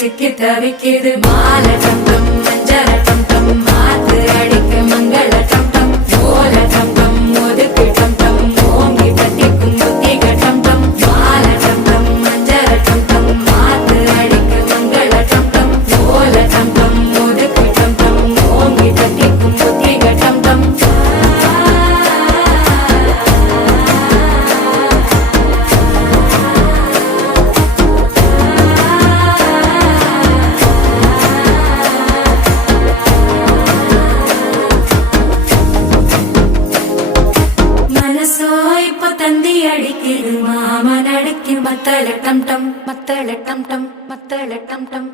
சிக்கி தவிக்குது மாலை டம் டம் மஞ்சள டம் டம் மாத்து அடிக்க மங்கள டம் டம் ஓல டம் டம் ஒதுக்கு டம் டம் ஓங்கி தட்டிக்கும் புத்திக டம் டம் மாலை டம் டம் மஞ்சள டம் டம் மாத்து அடிக்க மங்கள டம் டம் ஓல டம் டம் ஒதுக்கு டம் டம் ஓங்கி தட்டிக்கும் புத்திக டம் டம் தந்தி அடிக்குது மாமன் அடிக்கு மத்தள டம் டம் மத்தள டம் டம் மத்தள டம் டம்